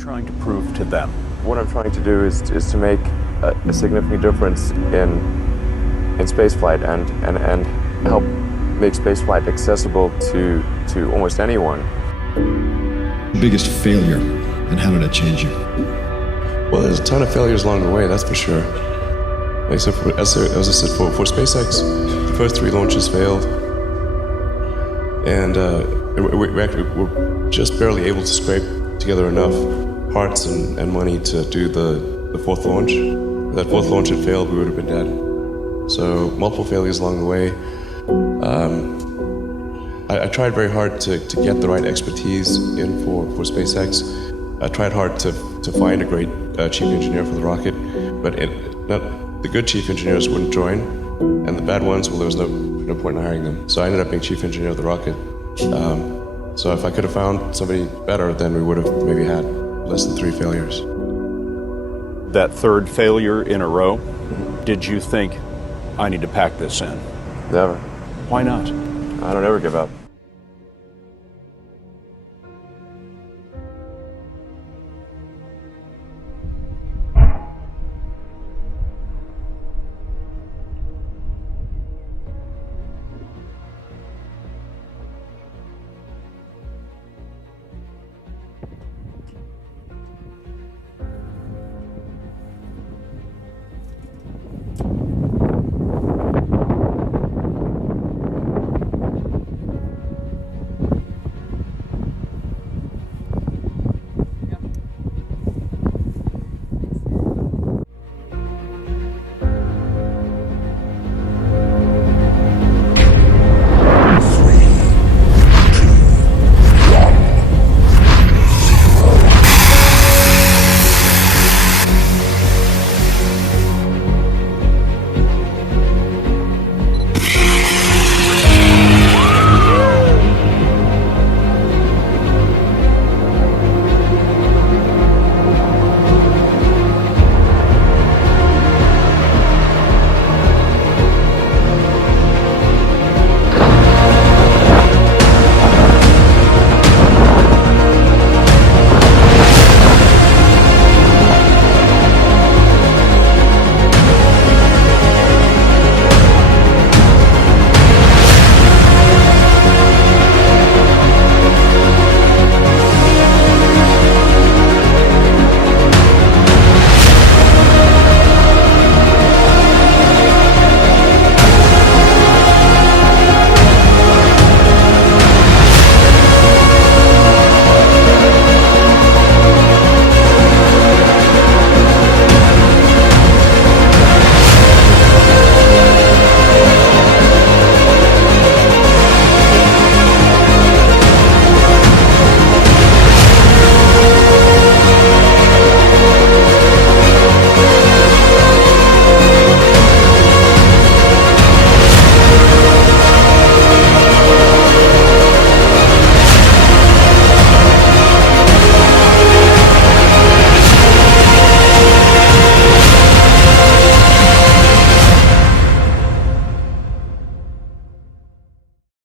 trying to prove to them? What I'm trying to do is to make a significant difference in spaceflight and help make spaceflight accessible to almost anyone. Biggest failure, and how did it change you? Well, there's a ton of failures along the way, that's for sure. Like, so as I said, for SpaceX, the first 3 launches failed, and we're just barely able to scrape together enough parts and money to do the 4th launch. If that 4th launch had failed, we would have been dead. So multiple failures along the way. I tried very hard to get the right expertise in for SpaceX. I tried hard to find a great chief engineer for the rocket, but the good chief engineers wouldn't join, and the bad ones, well, there was no point in hiring them. So I ended up being chief engineer of the rocket. So if I could have found somebody better, then we would have maybe had less than 3 failures. That 3rd failure in a row, did you think, I need to pack this in? Never. Why not? I don't ever give up.